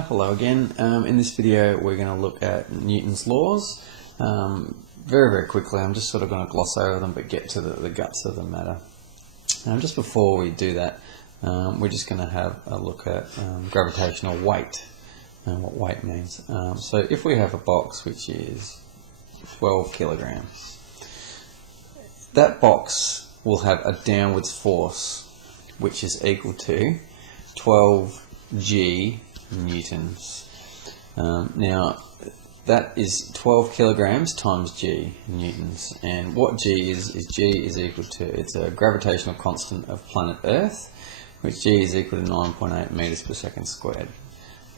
Hello again. In this video we're going to look at Newton's laws very quickly. I'm just sort of going to gloss over them but get to the guts of the matter. Just before we do that, we're just going to have a look at gravitational weight and what weight means. So if we have a box which is 12 kilograms, that box will have a downwards force which is equal to 12 G newtons. Now that is 12 kilograms times G newtons, and what G is G is equal to, it's a gravitational constant of planet Earth, which G is equal to 9.8 meters per second squared.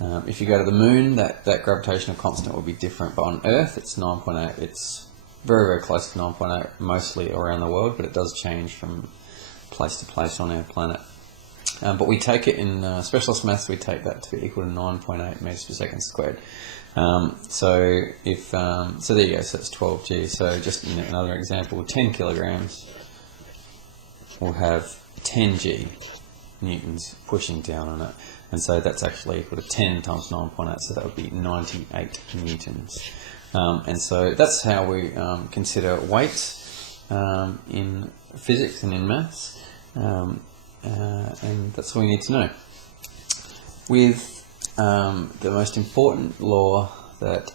If you go to the moon, that gravitational constant will be different, but on Earth it's 9.8. It's very close to 9.8 mostly around the world, but it does change from place to place on our planet. But we take it in specialist maths, we take that to be equal to 9.8 meters per second squared. So there you go, so that's 12G. So just another example, 10 kilograms will have 10G newtons pushing down on it. And so that's actually equal to 10 times 9.8, so that would be 98 newtons. And so that's how we consider weights in physics and in maths. And that's all you need to know. With the most important law that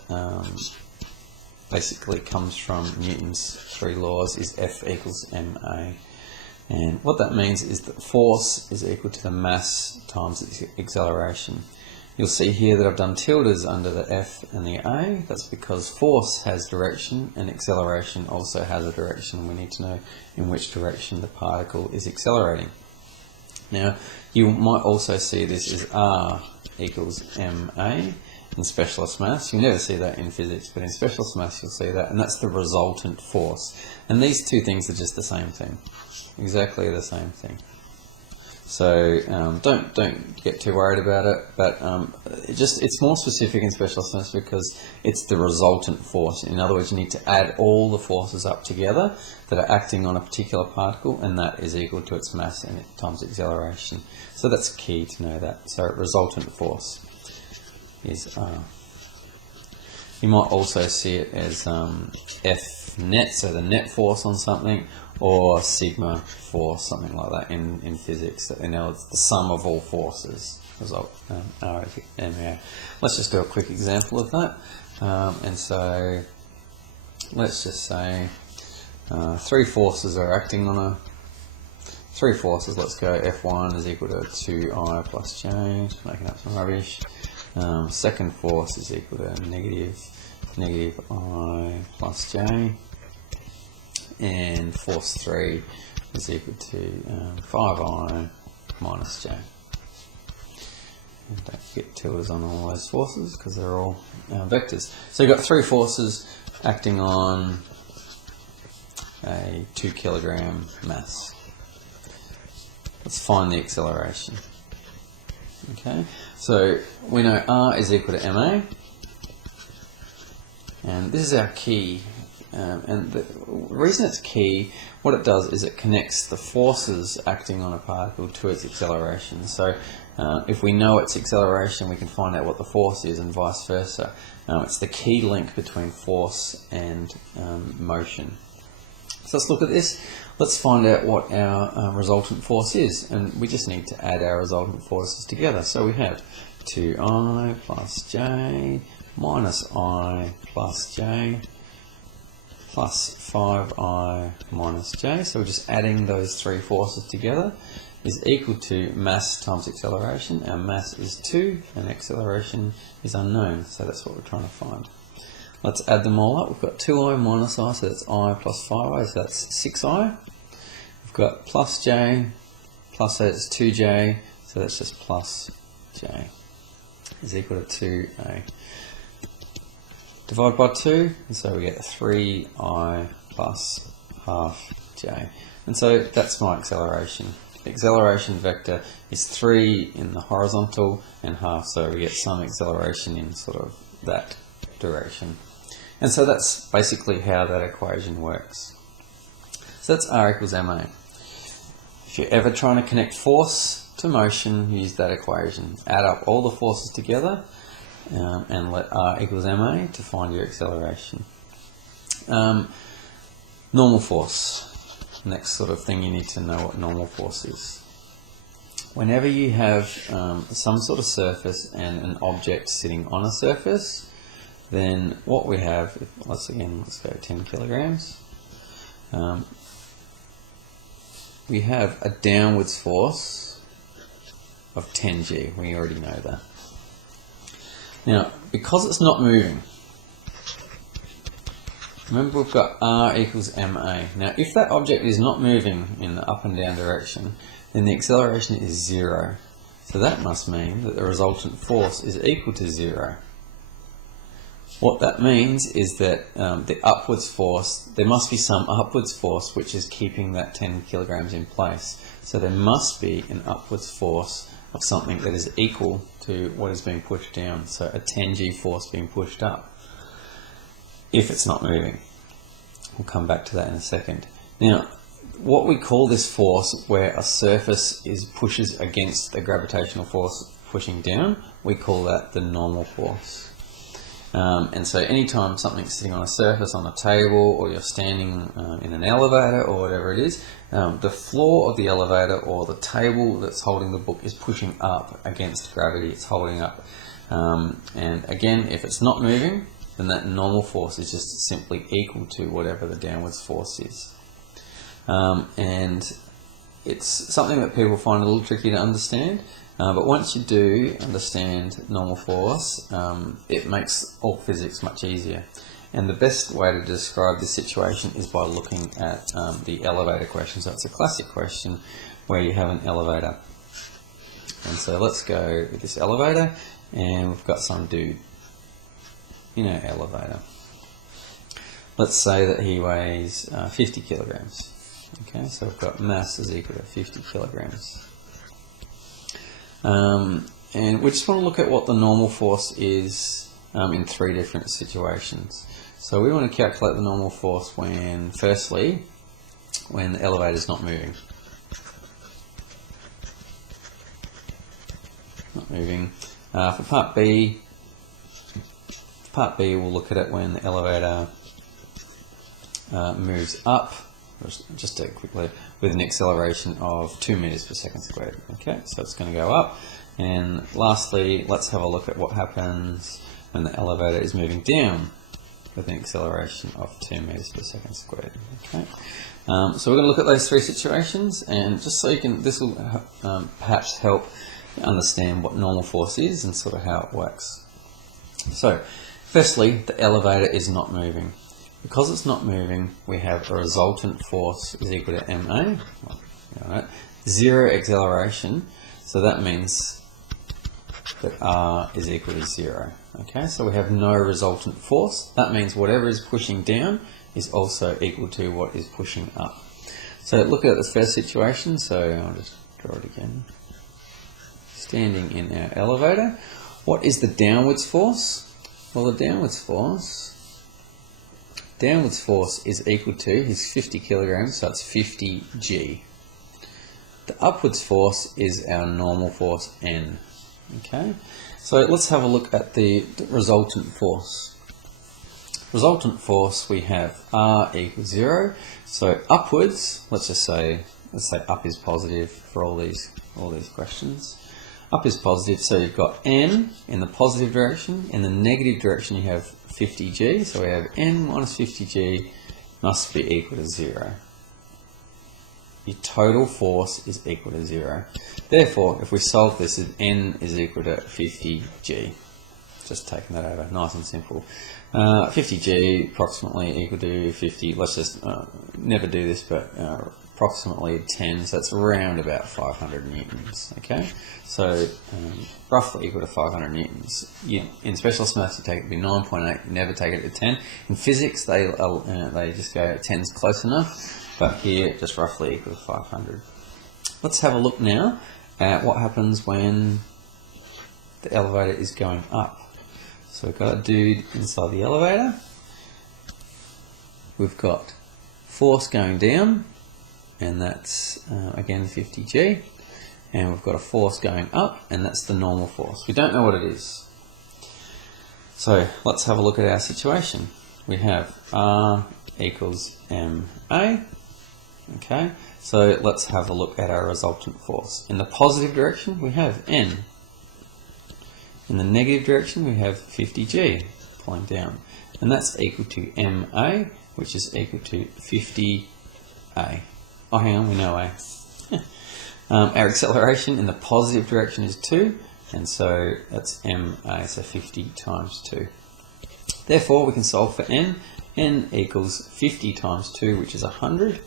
basically comes from Newton's three laws is F equals ma. And what that means is that force is equal to the mass times its acceleration. You'll see here that I've done tildes under the F and the A. That's because force has direction and acceleration also has a direction. We need to know in which direction the particle is accelerating. Now, you might also see this as R equals ma in specialist maths. You'll never see that in physics, but in specialist maths you'll see that, and that's the resultant force. And these two things are just the same thing, exactly the same thing. So don't get too worried about it, but it's more specific in specialist maths because it's the resultant force. In other words, you need to add all the forces up together that are acting on a particular particle, and that is equal to its mass and times acceleration. So that's key to know that. So resultant force is R. You might also see it as F net, so the net force on something, or sigma force, something like that in physics. You know, it's the sum of all forces. Result R equals ma. Let's just do a quick example of that. And so let's just say three forces are acting on three forces. Let's go F1 is equal to 2I plus J, just making up some rubbish. Second force is equal to negative I plus J. And force 3 is equal to 5I minus J. And don't get tildes on all those forces because they're all vectors. So you've got three forces acting on a 2 kilogram mass. Let's find the acceleration. Okay, so we know R is equal to ma, and this is our key. And the reason it's key, what it does is it connects the forces acting on a particle to its acceleration. So if we know its acceleration, we can find out what the force is, and vice versa. It's the key link between force and motion. So let's look at this. Let's find out what our resultant force is, and we just need to add our resultant forces together. So we have 2I plus J minus I plus J plus 5I minus J. So we're just adding those three forces together is equal to mass times acceleration. Our mass is 2 and acceleration is unknown, so that's what we're trying to find. Let's add them all up. We've got 2I minus I, so that's I plus 5I, so that's 6I. We've got plus J, plus that's 2J, so that's just plus J is equal to 2A. Divide by 2, and so we get 3I plus half J. And so that's my acceleration. The acceleration vector is 3 in the horizontal and half, so we get some acceleration in sort of that direction. And so that's basically how that equation works. So that's R equals ma. If you're ever trying to connect force to motion, use that equation. Add up all the forces together and let R equals ma to find your acceleration. Normal force. Next sort of thing you need to know what normal force is. Whenever you have some sort of surface and an object sitting on a surface, then what we have, let's go 10 kilograms. We have a downwards force of 10g. We already know that. Now, because it's not moving, remember we've got R equals ma. Now, if that object is not moving in the up and down direction, then the acceleration is 0. So that must mean that the resultant force is equal to 0. What that means is that the upwards force, there must be some upwards force which is keeping that 10 kilograms in place. So there must be an upwards force of something that is equal to what is being pushed down. So a 10g force being pushed up, if it's not moving. We'll come back to that in a second. Now, what we call this force, where a surface pushes against the gravitational force pushing down, we call that the normal force. And so anytime something's sitting on a surface, on a table, or you're standing in an elevator or whatever it is, the floor of the elevator or the table that's holding the book is pushing up against gravity. It's holding up. And again, if it's not moving, then that normal force is just simply equal to whatever the downwards force is. And it's something that people find a little tricky to understand. But once you do understand normal force, it makes all physics much easier. And the best way to describe this situation is by looking at the elevator question. So it's a classic question where you have an elevator. And so let's go with this elevator, and we've got some dude in our elevator. Let's say that he weighs 50 kilograms. Okay, so we've got mass is equal to 50 kilograms. And we just want to look at what the normal force is in 3 different situations. So we want to calculate the normal force when, firstly, when the elevator is not moving. Not moving. For part B, we'll look at it when the elevator moves up, just to quickly, with an acceleration of 2 meters per second squared. Okay, so it's going to go up. And lastly, let's have a look at what happens when the elevator is moving down with an acceleration of 2 meters per second squared. Okay, so we're going to look at those 3 situations, and just so you can, this will perhaps help you understand what normal force is and sort of how it works. So, firstly, the elevator is not moving. Because it's not moving, we have a resultant force is equal to ma, right? 0 acceleration, so that means that R is equal to 0. Okay, so we have no resultant force. That means whatever is pushing down is also equal to what is pushing up. So look at the first situation, so I'll just draw it again. Standing in our elevator, what is the downwards force? Well, the downwards force is equal to his 50 kilograms, so it's 50g. The upwards force is our normal force n. Okay, so let's have a look at the resultant force. Resultant force, we have R equals 0. So upwards, let's say up is positive for all these questions. Up is positive, so you've got n in the positive direction. In the negative direction, you have 50g, so we have n minus 50g must be equal to 0. Your total force is equal to 0. Therefore, if we solve this, n is equal to 50g. Just taking that over, nice and simple. 50g approximately equal to 50, let's just never do this, but approximately 10, so it's around about 500 newtons, okay? So roughly equal to 500 newtons. In specialist maths, you take it to be 9.8, never take it to 10. In physics, they just go 10's close enough, but here just roughly equal to 500. Let's have a look now at what happens when the elevator is going up. So we've got a dude inside the elevator. We've got force going down, and that's again 50g. and we've got a force going up, and that's the normal force. We don't know what it is. So let's have a look at our situation. We have R equals ma. Okay, so let's have a look at our resultant force. In the positive direction, we have N. In the negative direction, we have 50G pulling down. And that's equal to ma, which is equal to 50A. Oh, hang on, we know A. Our acceleration in the positive direction is 2, and so that's ma, so 50 times 2. Therefore, we can solve for n. N equals 50 times 2, which is 100,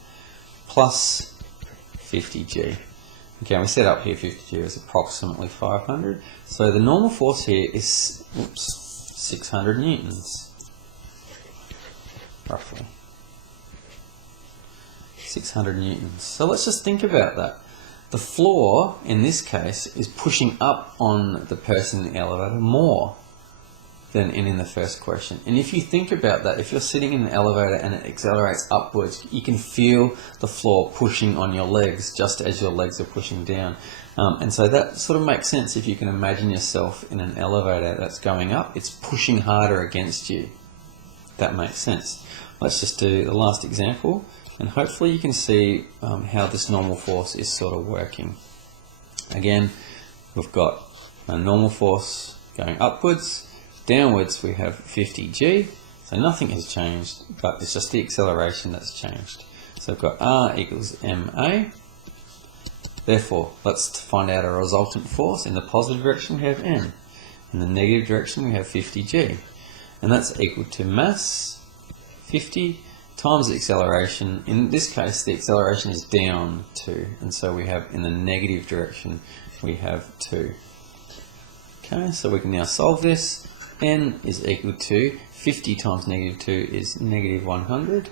plus 50G. Okay, we set up here 50G as approximately 500. So the normal force here is 600 newtons, roughly. 600 newtons. So let's just think about that. The floor, in this case, is pushing up on the person in the elevator more than in the first question. And if you think about that, if you're sitting in an elevator and it accelerates upwards, you can feel the floor pushing on your legs just as your legs are pushing down. And so that sort of makes sense if you can imagine yourself in an elevator that's going up, it's pushing harder against you. That makes sense. Let's just do the last example, and hopefully you can see how this normal force is sort of working. Again, we've got a normal force going upwards. Downwards we have 50G, so nothing has changed, but it's just the acceleration that's changed. So we've got R equals ma. Therefore, let's find out our resultant force. In the positive direction we have N. In the negative direction we have 50G. And that's equal to mass, 50, times the acceleration. In this case, the acceleration is down 2, and so we have in the negative direction we have 2. Okay, so we can now solve this. N is equal to 50 times negative 2 is negative 100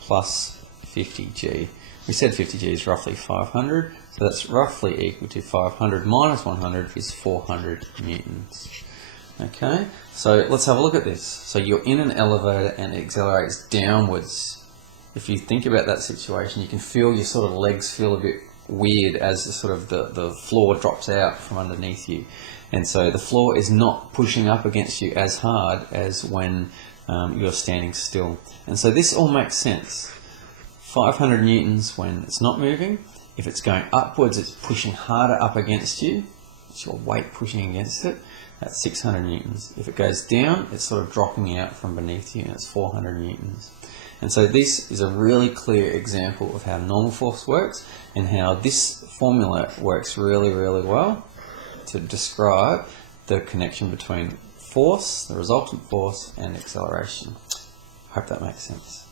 plus 50G. We said 50G is roughly 500, so that's roughly equal to 500 minus 100 is 400 newtons. Okay, so let's have a look at this. So you're in an elevator and it accelerates downwards. If you think about that situation, you can feel your sort of legs feel a bit weird as the floor drops out from underneath you. And so the floor is not pushing up against you as hard as when you're standing still. And so this all makes sense. 500 newtons when it's not moving. If it's going upwards, it's pushing harder up against you. It's your weight pushing against it. That's 600 newtons. If it goes down, it's sort of dropping out from beneath you, and it's 400 newtons. And so this is a really clear example of how normal force works and how this formula works really, really well to describe the connection between force, the resultant force, and acceleration. Hope that makes sense.